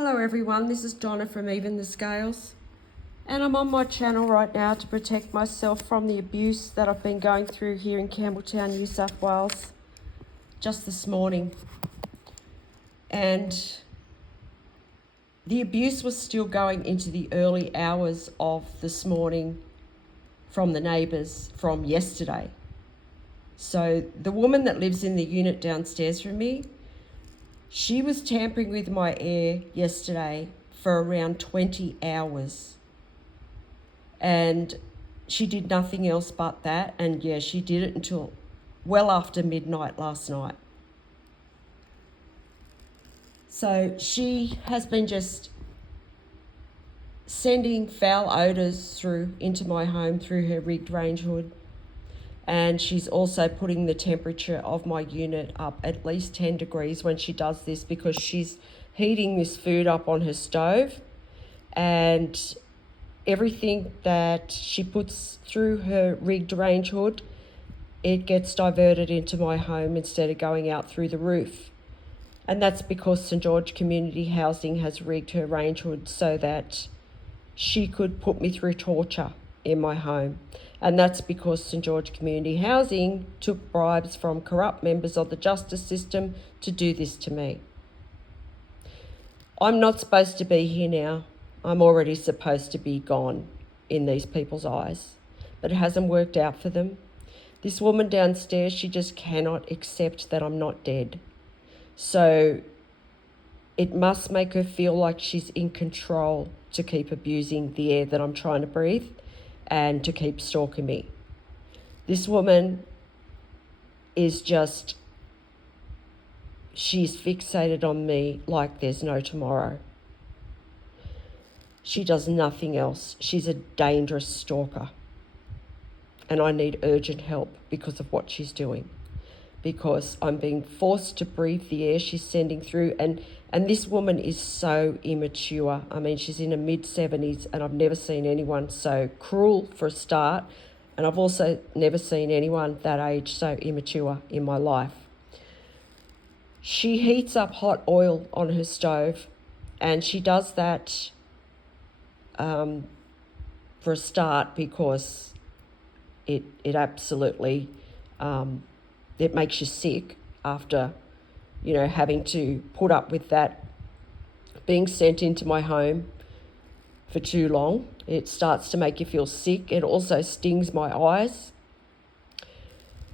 Hello everyone, this is Donna from Even the Scales, and I'm on my channel right now to protect myself from the abuse that I've been going through here in Campbelltown, New South Wales, just this morning. And the abuse was still going into the early hours of this morning from the neighbours from yesterday. So the woman that lives in the unit downstairs from me, she was tampering with my air yesterday for around 20 hours. And she did nothing else but that. And yeah, she did it until well after midnight last night. So she has been just sending foul odours through into my home through her rigged range hood. And she's also putting the temperature of my unit up at least 10 degrees when she does this, because she's heating this food up on her stove, and everything that she puts through her rigged range hood, it gets diverted into my home instead of going out through the roof. And that's because St George Community Housing has rigged her range hood so that she could put me through torture in my home. And that's because St George Community Housing took bribes from corrupt members of the justice system to do this to me. I'm not supposed to be here now. I'm already supposed to be gone in these people's eyes. But it hasn't worked out for them. This woman downstairs, she just cannot accept that I'm not dead. So it must make her feel like she's in control to keep abusing the air that I'm trying to breathe and to keep stalking me. This woman is just, she's fixated on me like there's no tomorrow. She does nothing else. She's a dangerous stalker. And I need urgent help because of what she's doing. Because I'm being forced to breathe the air she's sending through. And this woman is so immature. I mean, she's in her mid-70s, and I've never seen anyone so cruel for a start. And I've also never seen anyone that age so immature in my life. She heats up hot oil on her stove, and she does that for a start because it absolutely... it makes you sick after, having to put up with that being sent into my home for too long. It starts to make you feel sick. It also stings my eyes.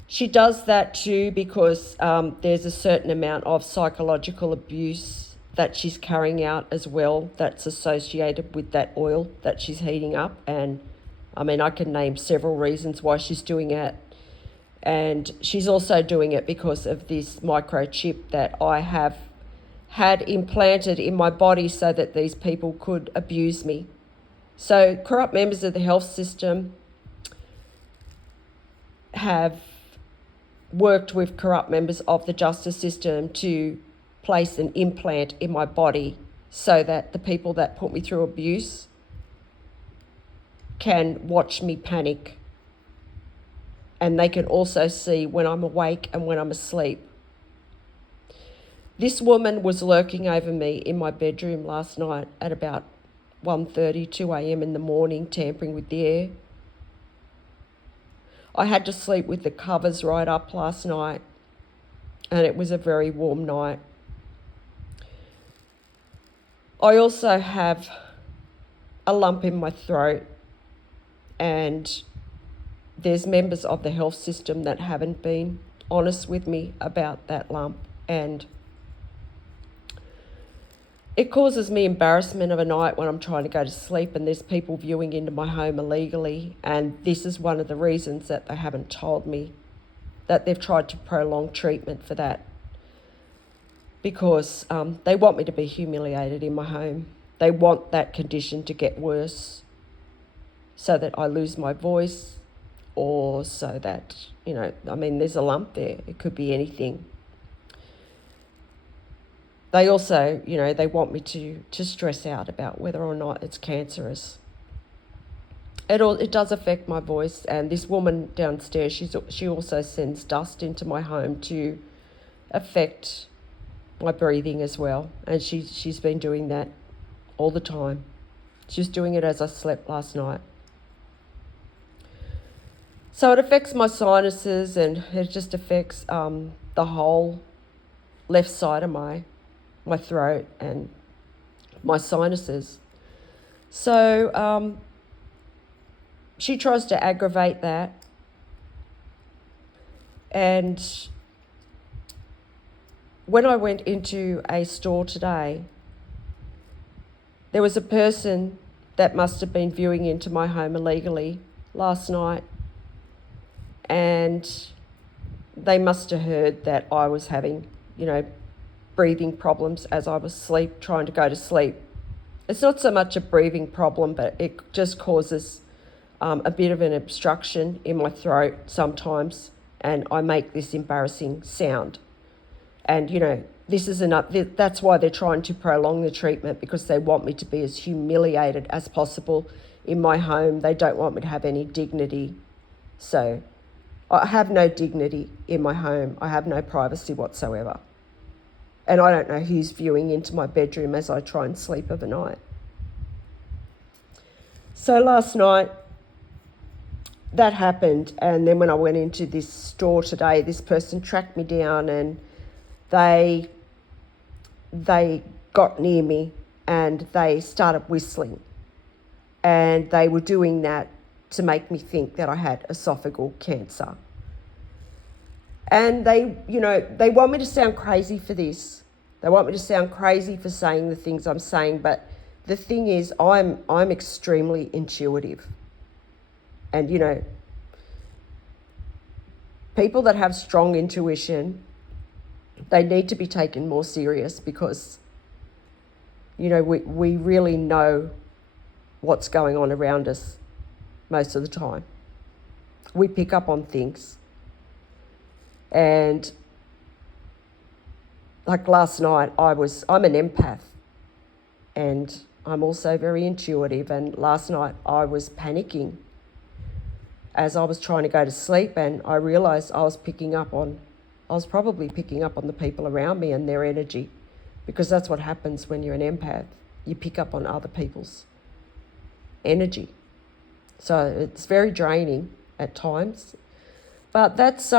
She does that too because there's a certain amount of psychological abuse that she's carrying out as well that's associated with that oil that she's heating up. And I mean, I can name several reasons why she's doing it. And she's also doing it because of this microchip that I have had implanted in my body so that these people could abuse me. So corrupt members of the health system have worked with corrupt members of the justice system to place an implant in my body so that the people that put me through abuse can watch me panic. And they can also see when I'm awake and when I'm asleep. This woman was lurking over me in my bedroom last night at about 1:30, 2 a.m. in the morning, tampering with the air. I had to sleep with the covers right up last night, and it was a very warm night. I also have a lump in my throat, and there's members of the health system that haven't been honest with me about that lump, and it causes me embarrassment of a night when I'm trying to go to sleep and there's people viewing into my home illegally. And this is one of the reasons that they haven't told me, that they've tried to prolong treatment for that, because they want me to be humiliated in my home. They want that condition to get worse so that I lose my voice, or so that, there's a lump there. It could be anything. They also, they want me to stress out about whether or not it's cancerous. It does affect my voice. And this woman downstairs, she also sends dust into my home to affect my breathing as well. And she's been doing that all the time. She was doing it as I slept last night. So it affects my sinuses, and it just affects the whole left side of my throat and my sinuses. So she tries to aggravate that. And when I went into a store today, there was a person that must have been viewing into my home illegally last night, and they must have heard that I was having, breathing problems as I was trying to go to sleep. It's not so much a breathing problem, but it just causes a bit of an obstruction in my throat sometimes, and I make this embarrassing sound. And, that's why they're trying to prolong the treatment, because they want me to be as humiliated as possible in my home. They don't want me to have any dignity. So I have no dignity in my home. I have no privacy whatsoever. And I don't know who's viewing into my bedroom as I try and sleep overnight. So last night, that happened. And then when I went into this store today, this person tracked me down, and they got near me and they started whistling. And they were doing that to make me think that I had esophageal cancer. And they want me to sound crazy for this. They want me to sound crazy for saying the things I'm saying. But the thing is, I'm extremely intuitive. And, people that have strong intuition, they need to be taken more serious, because, we really know what's going on around us most of the time. We pick up on things. And like last night, I'm an empath, and I'm also very intuitive. And last night I was panicking as I was trying to go to sleep, and I realised I was probably picking up on the people around me and their energy, because that's what happens when you're an empath. You pick up on other people's energy. So it's very draining at times. But that's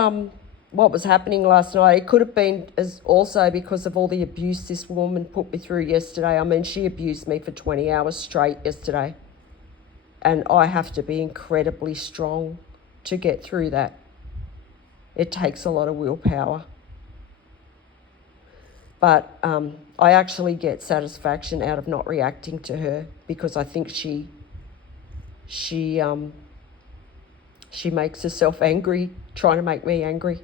what was happening last night. It could have been also because of all the abuse this woman put me through yesterday. I mean, she abused me for 20 hours straight yesterday. And I have to be incredibly strong to get through that. It takes a lot of willpower. But I actually get satisfaction out of not reacting to her, because I think she makes herself angry, trying to make me angry.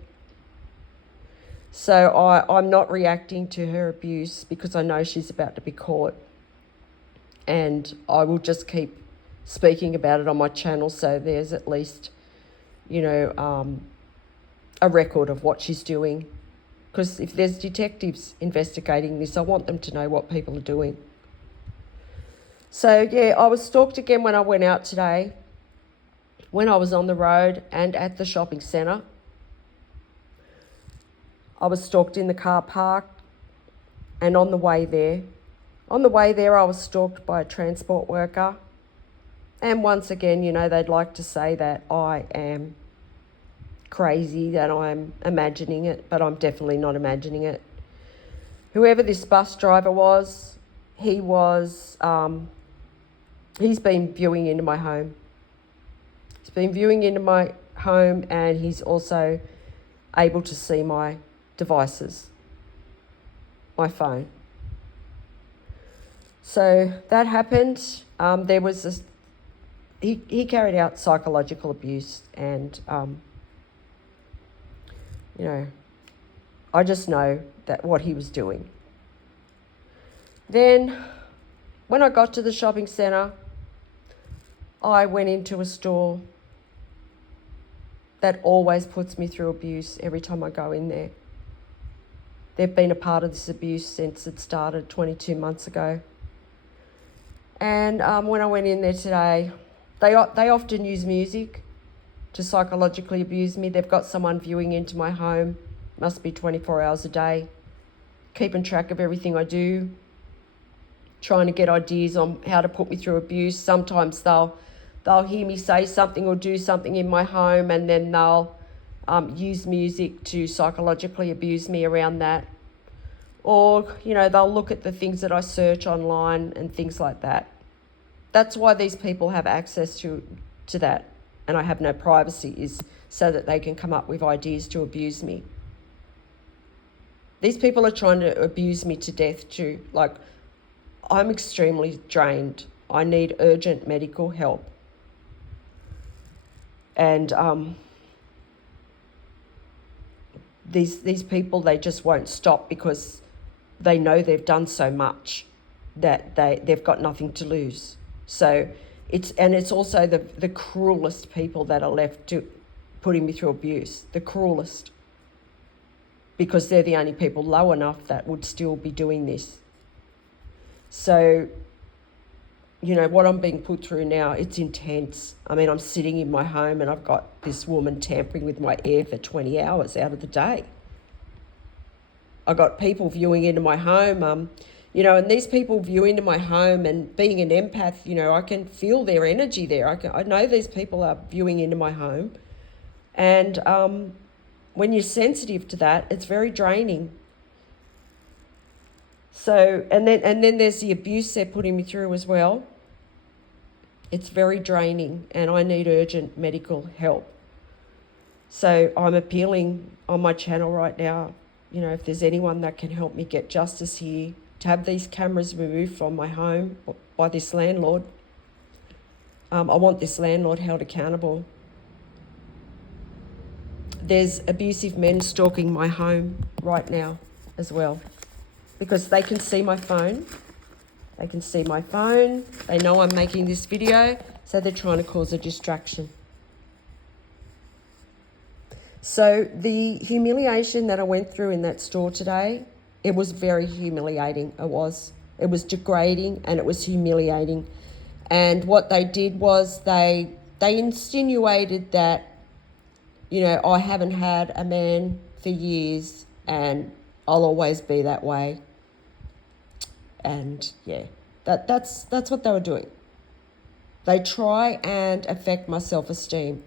So I'm not reacting to her abuse, because I know she's about to be caught. And I will just keep speaking about it on my channel, so there's at least, a record of what she's doing. Because if there's detectives investigating this, I want them to know what people are doing. So, yeah, I was stalked again when I went out today, when I was on the road and at the shopping centre. I was stalked in the car park and on the way there. On the way there, I was stalked by a transport worker. And once again, they'd like to say that I am crazy, that I'm imagining it, but I'm definitely not imagining it. Whoever this bus driver was, he's been viewing into my home. He's been viewing into my home, and he's also able to see my devices, my phone. So that happened. He carried out psychological abuse, and I just know that what he was doing. Then when I got to the shopping centre, I went into a store that always puts me through abuse every time I go in there. They've been a part of this abuse since it started 22 months ago. And when I went in there today, they often use music to psychologically abuse me. They've got someone viewing into my home, must be 24 hours a day. keeping track of everything I do, trying to get ideas on how to put me through abuse. Sometimes they'll hear me say something or do something in my home, and then they'll use music to psychologically abuse me around that. Or, you know, they'll look at the things that I search online and things like that. That's why these people have access to that, and I have no privacy, is so that they can come up with ideas to abuse me. These people are trying to abuse me to death too. Like, I'm extremely drained. I need urgent medical help. And these people, they just won't stop because they know they've done so much that they've got nothing to lose. So it's also the cruelest people that are left to putting me through abuse, the cruelest, because they're the only people low enough that would still be doing this. So, you know, what I'm being put through now, it's intense. I mean, I'm sitting in my home and I've got this woman tampering with my air for 20 hours out of the day. I got people viewing into my home, you know, and these people view into my home, and being an empath, you know, I can feel their energy there. I know these people are viewing into my home. And when you're sensitive to that, it's very draining. So, and then there's the abuse they're putting me through as well. It's very draining, and I need urgent medical help. So I'm appealing on my channel right now, you know, if there's anyone that can help me get justice here, to have these cameras removed from my home by this landlord. I want this landlord held accountable. There's abusive men stalking my home right now as well, because they can see my phone. They can see my phone. They know I'm making this video, so they're trying to cause a distraction. So the humiliation that I went through in that store today, it was very humiliating. It was degrading, and it was humiliating. And what they did was they insinuated that, you know, I haven't had a man for years and I'll always be that way. And yeah, that's what they were doing. They try and affect my self-esteem.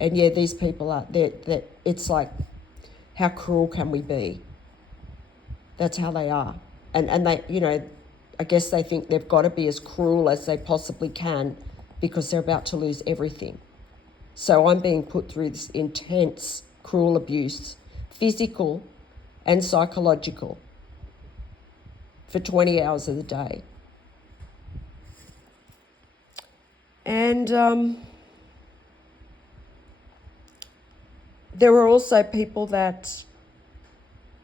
And yeah, these people are, it's like, how cruel can we be? That's how they are. And they, you know, I guess they think they've got to be as cruel as they possibly can because they're about to lose everything. So I'm being put through this intense, cruel abuse, physical and psychological, for 20 hours of the day. And there were also people that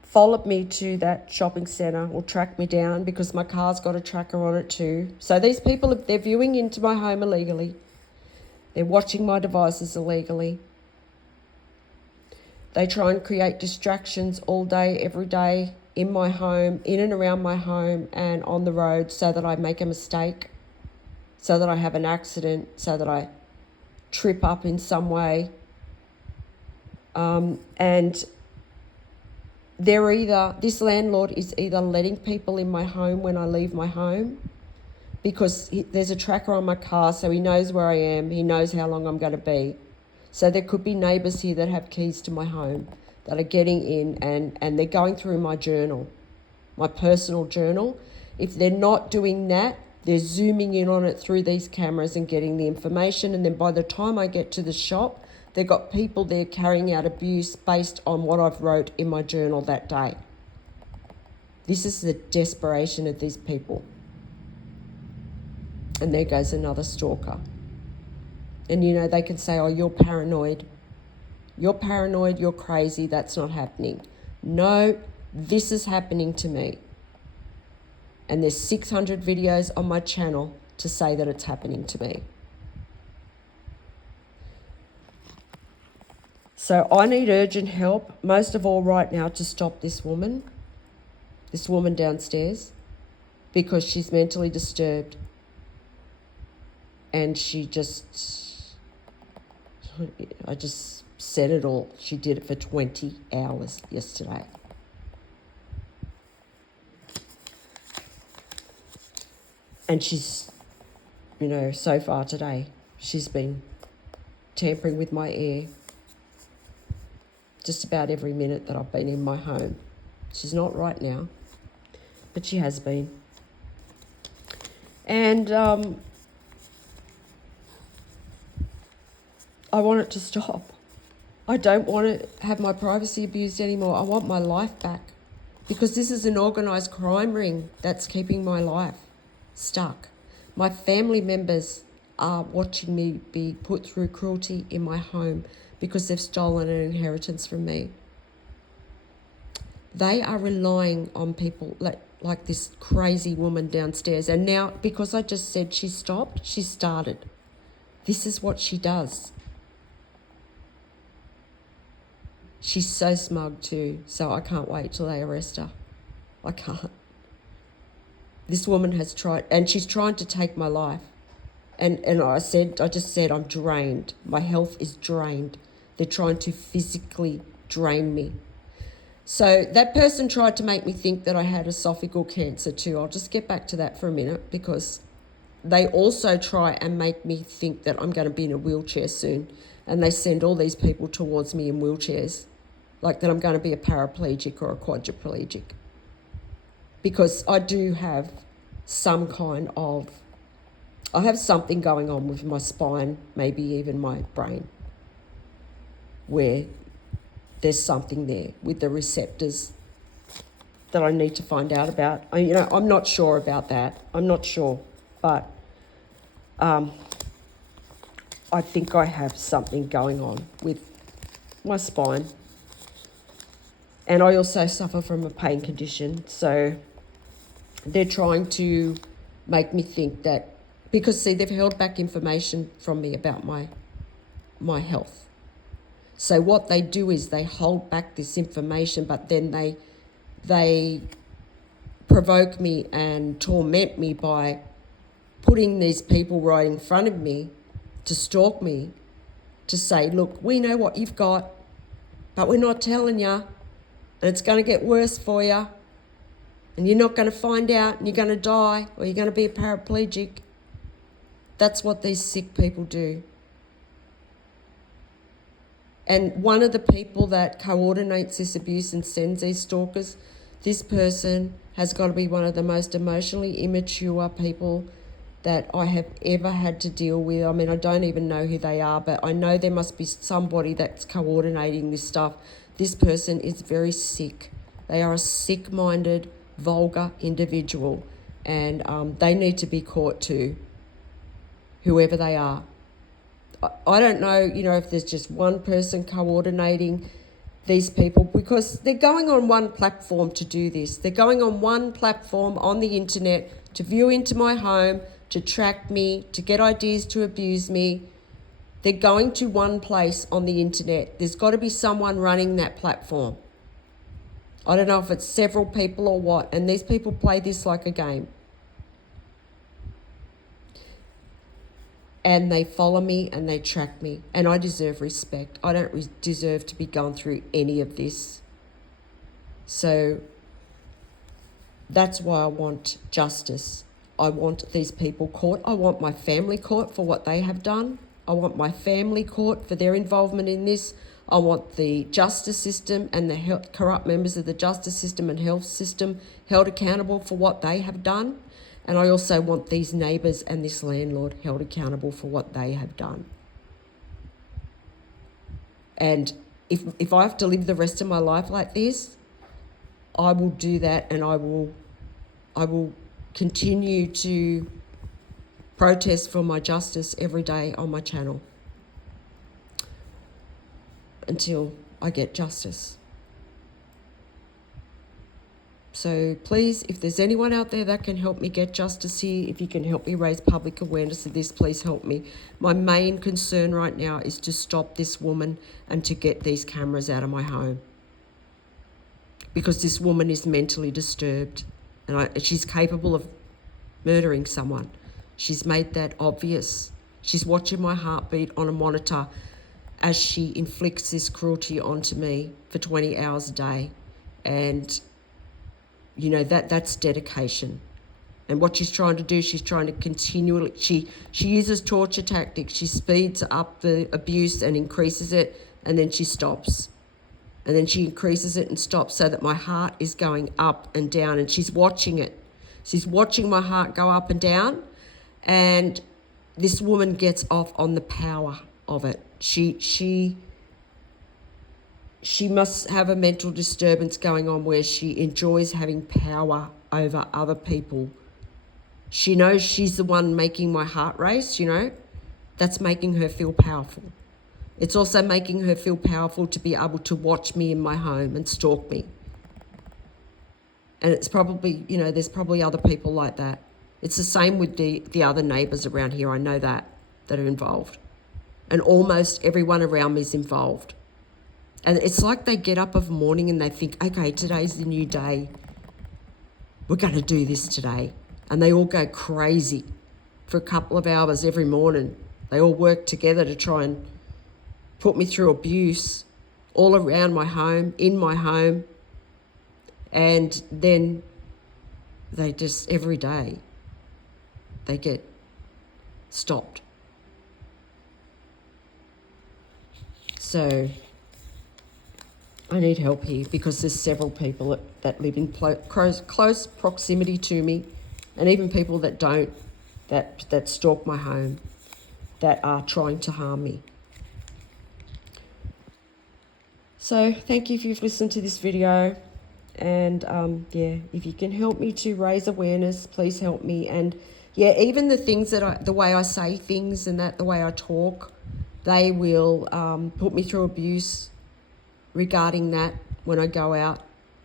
followed me to that shopping centre or tracked me down, because my car's got a tracker on it too. So these people, they're viewing into my home illegally. They're watching my devices illegally. They try and create distractions all day, every day, in my home, in and around my home and on the road, so that I make a mistake, so that I have an accident, so that I trip up in some way. And this landlord is either letting people in my home when I leave my home, because there's a tracker on my car, so he knows where I am, he knows how long I'm going to be. So there could be neighbours here that have keys to my home that are getting in, and they're going through my journal, my personal journal. If they're not doing that, they're zooming in on it through these cameras and getting the information, and then by the time I get to the shop, they've got people there carrying out abuse based on what I've wrote in my journal that day. This is the desperation of these people. And there goes another stalker. And, you know, they can say, oh, you're paranoid. You're paranoid, you're crazy, that's not happening. No, this is happening to me. And there's 600 videos on my channel to say that it's happening to me. So I need urgent help, most of all right now, to stop this woman downstairs, because she's mentally disturbed. And I just said it all. She did it for 20 hours yesterday. And she's, so far today, she's been tampering with my air just about every minute that I've been in my home. She's not right now, but she has been. And I want it to stop. I don't want to have my privacy abused anymore. I want my life back, because this is an organised crime ring that's keeping my life stuck. My family members are watching me be put through cruelty in my home because they've stolen an inheritance from me. They are relying on people like this crazy woman downstairs. And now, because I just said she stopped, she started. This is what she does. She's so smug too, so I can't wait till they arrest her. I can't. This woman has tried, and she's trying to take my life. And I just said, I'm drained. My health is drained. They're trying to physically drain me. So that person tried to make me think that I had esophageal cancer too. I'll just get back to that for a minute, because they also try and make me think that I'm going to be in a wheelchair soon. And they send all these people towards me in wheelchairs, like that I'm going to be a paraplegic or a quadriplegic. Because I do have some kind of, I have something going on with my spine, maybe even my brain, where there's something there with the receptors that I need to find out about. I'm not sure about that. I'm not sure, but I think I have something going on with my spine. And I also suffer from a pain condition. So they're trying to make me think that, because see, they've held back information from me about my health. So what they do is they hold back this information, but then they provoke me and torment me by putting these people right in front of me to stalk me, to say, look, we know what you've got, but we're not telling you, and it's going to get worse for you, and you're not going to find out, and you're going to die, or you're going to be a paraplegic. That's what these sick people do. And one of the people that coordinates this abuse and sends these stalkers, this person has got to be one of the most emotionally immature people that I have ever had to deal with. I mean, I don't even know who they are, but I know there must be somebody that's coordinating this stuff. This person is very sick. They are a sick-minded, vulgar individual, and they need to be caught too, whoever they are. I don't know, if there's just one person coordinating these people, because they're going on one platform to do this. They're going on one platform on the internet to view into my home, to track me, to get ideas to abuse me. They're going to one place on the internet. There's got to be someone running that platform. I don't know if it's several people or what, and these people play this like a game. And they follow me and they track me, and I deserve respect. I don't deserve to be going through any of this. So that's why I want justice. I want these people caught. I want my family caught for what they have done. I want my family caught for their involvement in this. I want the justice system and the corrupt members of the justice system and health system held accountable for what they have done. And I also want these neighbours and this landlord held accountable for what they have done. And if I have to live the rest of my life like this, I will do that, and I will continue to protest for my justice every day on my channel until I get justice. So please, if there's anyone out there that can help me get justice here, if you can help me raise public awareness of this, please help me. My main concern right now is to stop this woman and to get these cameras out of my home, because this woman is mentally disturbed, and she's capable of murdering someone. She's made that obvious. She's watching my heartbeat on a monitor as she inflicts this cruelty onto me for 20 hours a day. And that's dedication. And what she's trying to do, she's trying to continually, she uses torture tactics. She speeds up the abuse and increases it, and then she stops. And then she increases it and stops, so that my heart is going up and down, and she's watching it. She's watching my heart go up and down, and this woman gets off on the power of it. She must have a mental disturbance going on where she enjoys having power over other people. She knows she's the one making my heart race, you know. That's making her feel powerful. It's also making her feel powerful to be able to watch me in my home and stalk me. And it's probably, you know, there's probably other people like that. It's the same with the other neighbours around here. I know that are involved. And almost everyone around me is involved. And it's like they get up of a morning and they think, okay, today's the new day. We're going to do this today. And they all go crazy for a couple of hours every morning. They all work together to try and put me through abuse all around my home, in my home. And then they just, every day, they get stopped. So I need help here, because there's several people that live in close proximity to me, and even people that don't, that stalk my home, that are trying to harm me. So thank you if you've listened to this video, and yeah, if you can help me to raise awareness, please help me. And yeah, even the things the way I say things and the way I talk, they will put me through abuse regarding that when I go out.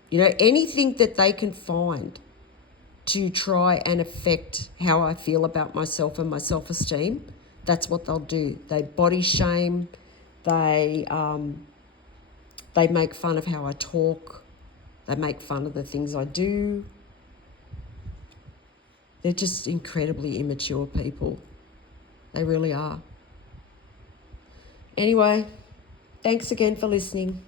You know, anything that they can find to try and affect how I feel about myself and my self-esteem, that's what they'll do. They body shame, they make fun of how I talk, they make fun of the things I do. They're just incredibly immature people. They really are. Anyway, thanks again for listening.